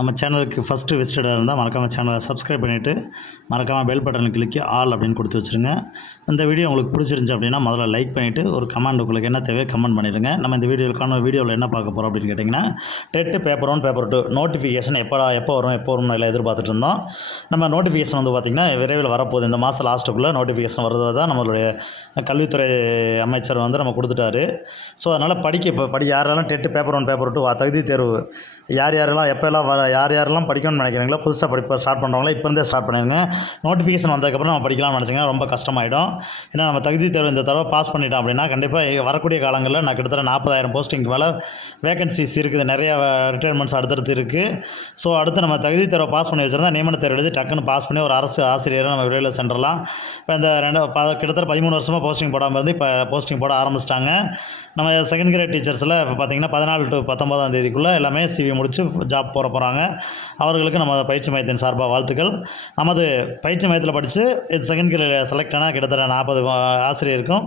நம்ம சேனலுக்கு ஃபஸ்ட்டு விசிட்டடாக இருந்தால் மறக்காமல் சேனலை சப்ஸ்கிரைப் பண்ணிவிட்டு மறக்காமல் பெல் பட்டனை கிளிக்கி ஆல் அப்படின்னு கொடுத்து வச்சுருங்க. இந்த வீடியோ உங்களுக்கு பிடிச்சிருந்துச்சி அப்படின்னா முதல்ல லைக் பண்ணிவிட்டு ஒரு கமெண்ட் உங்களுக்கு என்ன தேவையோ கமெண்ட் பண்ணிடுங்க. நம்ம இந்த வீடியோக்கான வீடியோவில் என்ன பார்க்க போகிறோம் அப்படின்னு கேட்டிங்கன்னா TET paper one paper two notification எப்போ எப்போ வரும் எப்போ வரும்னு எல்லாம் எதிர்பார்த்துட்டு இருந்தோம். நம்ம நோட்டிஃபிகேஷன் வந்து பார்த்திங்கன்னா விரைவில் வரப்போகுது. இந்த மாதம் லாஸ்ட்டுக்குள்ளே நோட்டிஃபிகேஷன் வரதாக தான் நம்மளுடைய கல்வித்துறை அமைச்சர் வந்து நம்ம கொடுத்துட்டாரு. ஸோ அதனால் படிக்க இப்போ படி யாரெல்லாம் TET paper one paper two தகுதி தேர்வு யார் யாரெல்லாம் எப்போல்லாம் வர யார் யாரெல்லாம் படிக்கணும்னு நினைக்கிறீங்களோ புதுசாக படிப்ப ஸ்டார்ட் பண்ணுறவங்களோ இப்போ இருந்தே ஸ்டார்ட் பண்ணிடுங்க நோட்டிஃபிகேஷன் வந்ததுக்கப்புறம் நம்ம படிக்கலாம்னு நினச்சிங்கன்னா ரொம்ப கஷ்டமாயிடும். ஏன்னா நம்ம தகுதி தேர்வு இந்த தடவை பாஸ் பண்ணிட்டோம் அப்படின்னா கண்டிப்பாக வரக்கூடிய காலங்களில் நான் கிட்டத்தட்ட நாற்பதாயிரம் போஸ்டிங்க்கு மேலே வேகன்சிஸ் இருக்குது. நிறைய ரிட்டையர்மெண்ட்ஸ் அடுத்தடுத்து இருக்குது ஸோ அடுத்து நம்ம தகுதி தேர்வை பாஸ் பண்ணி வச்சுருந்தா நியமன தேர்வு எழுதி டக்குன்னு பாஸ் பண்ணி ஒரு அரசு ஆசிரியரை நம்ம விரைவில் சென்றலாம். இப்போ இந்த ரெண்டு ப கிட்டத்தட்ட பதிமூணு வருஷமாக போஸ்டிங் போடாமல் இருந்து இப்போ போஸ்டிங் போட ஆரம்பிச்சிட்டாங்க. நம்ம செகண்ட் கிரேட் டீச்சர்ஸில் இப்போ பார்த்தீங்கன்னா பதினாலு டு பத்தொம்பதாம் தேதிக்குள்ளே எல்லாமே சிவி முடித்து ஜாப் போகிற போகிறாங்க அவர்களுக்கு நம்ம பயிற்சி மையத்தின் சார்பாக வாழ்த்துக்கள். நமது பயிற்சி மையத்தில் படித்து இது செகண்ட் கிரேடில் செலக்ட் ஆனால் கிட்டத்தட்ட நாற்பது ஆசிரியருக்கும்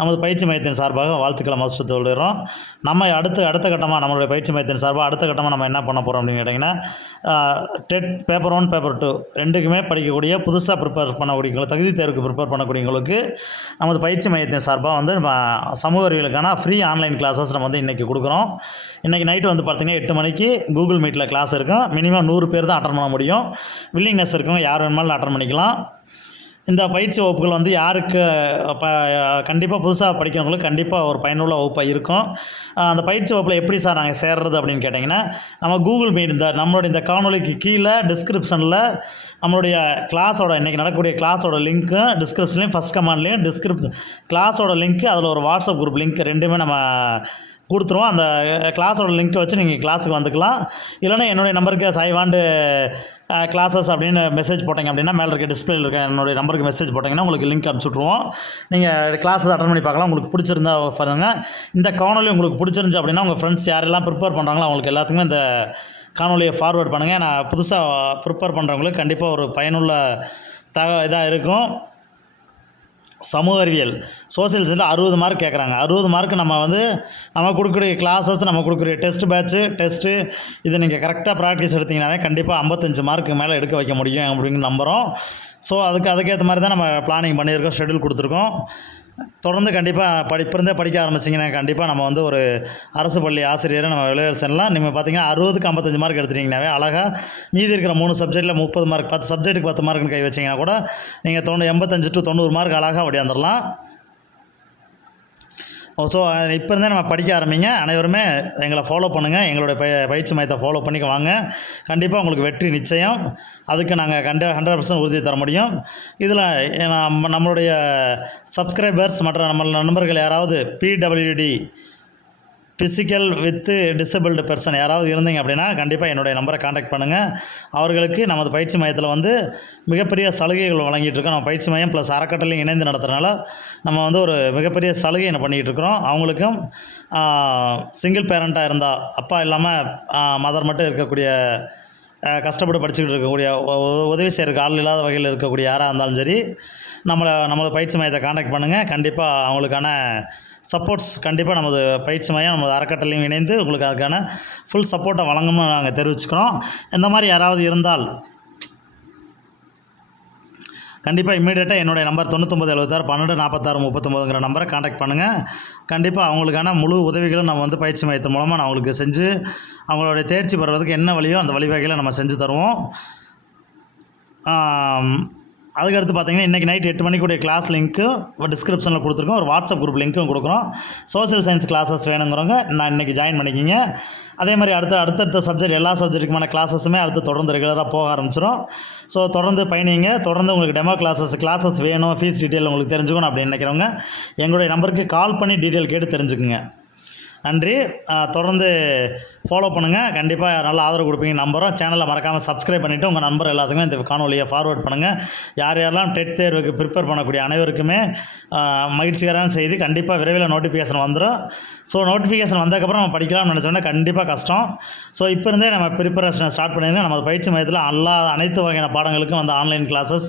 நமது பயிற்சி மையத்தின் சார்பாக வாழ்த்துக்களை மஸ்ட்டு சொல்லிடுறோம். நம்ம அடுத்து அடுத்த கட்டமாக நம்மளுடைய பயிற்சி மையத்தின் சார்பாக அடுத்த கட்டமாக நம்ம என்ன பண்ண போகிறோம் அப்படின்னு கேட்டிங்கன்னா TET paper one paper two ரெண்டுக்குமே படிக்கக்கூடிய புதுசாக ப்ரிப்பேர் பண்ணக்கூடியவங்களுக்கு தகுதி தேர்வுக்கு ப்ரிப்பேர் பண்ணக்கூடியவங்களுக்கு நமது பயிற்சி மையத்தின் சார்பாக வந்து நம்ம சமூக அறிவியலுக்கான ஃப்ரீ ஆன்லைன் கிளாஸஸ் நம்ம வந்து இன்றைக்கி கொடுக்குறோம். இன்றைக்கி நைட்டு வந்து பார்த்திங்கன்னா எட்டு மணிக்கு கூகுள் மீட்டில் கிளாஸ் இருக்கும் மினிமம் நூறு பேர் தான் அட்டன் பண்ண முடியும். வில்லிங்னஸ் இருக்கும் யார் வேணுமாலும் அட்டன் பண்ணிக்கலாம். இந்த பயிற்சி வகுப்புகள் வந்து யாருக்கு இப்போ கண்டிப்பாக புதுசாக படிக்கிறவங்களுக்கு கண்டிப்பாக ஒரு பயனுள்ள வகுப்பாக இருக்கும். அந்த பயிற்சி வகுப்பில் எப்படி சார் நாங்கள் சேர்றது அப்படின்னு கேட்டிங்கன்னா நம்ம கூகுள் மீட் இந்த நம்மளுடைய இந்த காணொலிக்கு கீழே டிஸ்கிரிப்ஷனில் நம்மளுடைய கிளாஸோட இன்றைக்கி நடக்கக்கூடிய கிளாஸோட லிங்க்கு டிஸ்கிரிப்ஷன்லேயும் ஃபஸ்ட் கமாண்ட்லேயும் டிஸ்கிரிப் கிளாஸோட லிங்க்கு அதில் ஒரு வாட்ஸ்அப் குரூப் லிங்க் ரெண்டுமே நம்ம கொடுத்துருவோம் அந்த கிளாஸோட லிங்க்கை வச்சு நீங்கள் கிளாஸுக்கு வந்துக்கலாம். இல்லைனா என்னுடைய நம்பருக்கு சாய்வாண்டு கிளாஸஸ் அப்படின்னு மெசேஜ் போட்டிங்க அப்படின்னா மேலே இருக்க டிஸ்பிளேல இருக்க என்னுடைய நம்பருக்கு மெசேஜ் போட்டிங்கன்னா உங்களுக்கு லிங்க் அனுப்பிச்சுட்ருவோம் நீங்கள் கிளாஸஸ் அட்டன் பண்ணி பார்க்கலாம். உங்களுக்கு பிடிச்சிருந்தா பாருங்க. இந்த காணொலி உங்களுக்கு பிடிச்சிருந்துச்சு அப்படின்னா உங்கள் ஃப்ரெண்ட்ஸ் யாரெல்லாம் ப்ரிப்பேர் பண்ணுறாங்களோ அவங்களுக்கு எல்லாத்துக்குமே இந்த காணொலியை ஃபார்வேர்ட் பண்ணுங்கள் நான் புதுசாக ப்ரிப்பேர் பண்ணுறவங்களுக்கு கண்டிப்பாக ஒரு பயனுள்ள தக இதாக இருக்கும். சமூக அறிவியல் சோசியல் சயின்ஸில் அறுபது மார்க் கேட்குறாங்க அறுபது மார்க் நம்ம வந்து நம்ம கொடுக்குற கிளாஸஸ் நம்ம கொடுக்குற டெஸ்ட் பேட்ச்சு டெஸ்ட்டு இதை நீங்கள் கரெக்டாக ப்ராக்டிஸ் எடுத்தீங்கன்னாவே கண்டிப்பாக ஐம்பத்தஞ்சு மார்க்கு மேலே எடுக்க வைக்க முடியும் அப்படின்னு நம்புகிறோம் ஸோ அதுக்கு அதுக்கேற்ற மாதிரி தான் நம்ம பிளானிங் பண்ணியிருக்கோம் ஷெடியூல் கொடுத்துருக்கோம். தொடர்ந்து கண்டிப்பாக படி இருந்தே படிக்க ஆரம்பிச்சிங்கன்னா கண்டிப்பாக நம்ம வந்து ஒரு அரசு பள்ளி ஆசிரியரை நம்ம விளையாட செல்லலாம். நீங்கள் பார்த்தீங்கன்னா அறுபதுக்கு ஐம்பத்தஞ்சு மார்க் எடுத்துட்டிங்கனாவே அழகாக மீதி இருக்கிற மூணு சப்ஜெக்ட்டில் முப்பது மார்க் பத்து சப்ஜெக்ட்டுக்கு பத்து மார்க்னு கை வச்சிங்கன்னா கூட நீங்கள் தொண்ணூ எண்பத்தஞ்சு டு தொண்ணூறு மார்க் அழகாக ஓடியாந்துடலாம் Oh, ஸோ இப்போ இருந்தே நம்ம படிக்க ஆரம்பிங்க. அனைவருமே எங்களை ஃபாலோ பண்ணுங்கள் எங்களுடைய பய பயிற்சி மையத்தை ஃபாலோ பண்ணிக்க வாங்க. கண்டிப்பாக உங்களுக்கு வெற்றி நிச்சயம். அதுக்கு நாங்கள் கண்ட ஹண்ட்ரட் பர்சன்ட் உறுதி தர முடியும். இதில் நம்ம நம்மளுடைய சப்ஸ்கிரைபர்ஸ் மற்ற நம்ம நண்பர்கள் யாராவது PWD physical with disabled person யாராவது இருந்தீங்க அப்படின்னா கண்டிப்பாக என்னுடைய நம்பரை காண்டாக்ட் பண்ணுங்கள் அவர்களுக்கு நமது பயிற்சி மையத்தில் வந்து மிகப்பெரிய சலுகைகள் வழங்கிட்டு இருக்கோம் நம்ம பயிற்சி மையம் ப்ளஸ் அறக்கட்டளையும் இணைந்து நடத்துறதுனால நம்ம வந்து ஒரு மிகப்பெரிய சலுகை என்ன பண்ணிகிட்டு இருக்கிறோம் அவங்களுக்கும் சிங்கிள் பேரண்ட்டாக இருந்தால் அப்பா இல்லாமல் மதர் மட்டும் இருக்கக்கூடிய கஷ்டப்பட்டு படிச்சுக்கிட்டு இருக்கக்கூடிய உதவி செய்கிறதுக்கு ஆள் இல்லாத வகையில் இருக்கக்கூடிய யாராக இருந்தாலும் சரி நம்மளை நம்மளோட பயிற்சி மையத்தை காண்டாக்ட் பண்ணுங்கள் கண்டிப்பாக அவங்களுக்கான சப்போர்ட்ஸ் கண்டிப்பாக நமது பயிற்சி மையம் நமது அறக்கட்டளையும் இணைந்து உங்களுக்கு அதுக்கான ஃபுல் சப்போர்ட்டை வழங்கணும்னு நாங்கள் தெரிவிச்சுக்கிறோம். இந்த மாதிரி யாராவது இருந்தால் கண்டிப்பாக இம்மிடியேட்டாக என்னுடைய நம்பர் தொண்ணூத்தொம்பது எழுபத்தாறு பன்னெண்டு நாற்பத்தாறு முப்பத்தொம்போதுங்கிற நம்பரை காண்டாக்ட் பண்ணுங்கள் கண்டிப்பாக அவங்களுக்கான முழு உதவிகளும் நம்ம வந்து பயிற்சி மையத்தின் மூலமாக நான் அவங்களுக்கு செஞ்சு அவங்களுடைய தேர்ச்சி பெறுறதுக்கு என்ன வழியோ அந்த வழிவகைகளை நம்ம செஞ்சு தருவோம். அதுக்கடுத்து பார்த்தீங்கன்னா இன்றைக்கி நைட் எட்டு மணிக்குடைய கிளாஸ் லிங்க்கு டிஸ்கிரிப்ஷனில் கொடுத்துருக்கோம். ஒரு வாட்ஸ்அப் குரூப் லிங்க்கும் கொடுக்குறோம். சோசியல் சயின்ஸ் கிளாஸஸ் வேணுங்கிறவங்க நான் இன்றைக்கி ஜாயின் பண்ணிக்கிங்க. அதே மாதிரி அடுத்த அடுத்தடுத்த சப்ஜெக்ட் எல்லா சப்ஜெக்ட்டுக்குமான கிளாஸஸுமே அடுத்து தொடர்ந்து ரெகுலராக போக ஆரம்பிச்சிடும் ஸோ தொடர்ந்து பயணிங்க. தொடர்ந்து உங்களுக்கு டெமோ கிளாஸஸ் கிளாஸஸ் வேணும். ஃபீஸ் டீட்டெயில் உங்களுக்கு தெரிஞ்சுக்கணும் அப்படின்னு நினைக்கிறவங்க எங்களுடைய நம்பருக்கு கால் பண்ணி டீட்டெயில் கேட்டு தெரிஞ்சுக்குங்க. நன்றி. தொடர்ந்து ஃபாலோ பண்ணுங்கள் கண்டிப்பாக நல்ல ஆதரவு கொடுப்பீங்க. நம்பரும் சேனலை மறக்காமல் சப்ஸ்கிரைப் பண்ணிவிட்டு உங்கள் நம்பர் எல்லாத்துக்குமே இந்த காணொலியை ஃபார்வர்ட் பண்ணுங்கள் யார் யாரெல்லாம் டெட் தேர்வுக்கு ப்ரிப்பேர் பண்ணக்கூடிய அனைவருக்குமே மகிழ்ச்சிகரான செய்தி. கண்டிப்பாக விரைவில் நோட்டிஃபிகேஷன் வந்துடும் ஸோ நோட்டிஃபிகேஷன் வந்ததுக்கப்புறம் நம்ம படிக்கலாம்னு நினச்சோன்னா கண்டிப்பாக கஷ்டம். ஸோ இப்போ இருந்தே நம்ம ப்ரிப்பரேஷனை ஸ்டார்ட் பண்ணிடுங்க நம்ம பயிற்சி மையத்தில் எல்லா அனைத்து வகையான பாடங்களுக்கும் வந்து ஆன்லைன் கிளாஸஸ்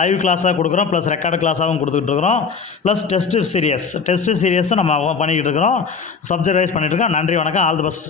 லைவ் கிளாஸாக கொடுக்குறோம் ப்ளஸ் ரெக்கார்டு கிளாஸாகவும் கொடுத்துட்டு இருக்கிறோம் ப்ளஸ் டெஸ்ட்டு சீரியஸ் டெஸ்ட்டு சீரியஸும் நம்ம பண்ணிக்கிட்டு இருக்கிறோம் சப்ஜெக்ட் வைஸ் பண்ணிகிட்டு இருக்கோம் நன்றி வணக்கம். All the best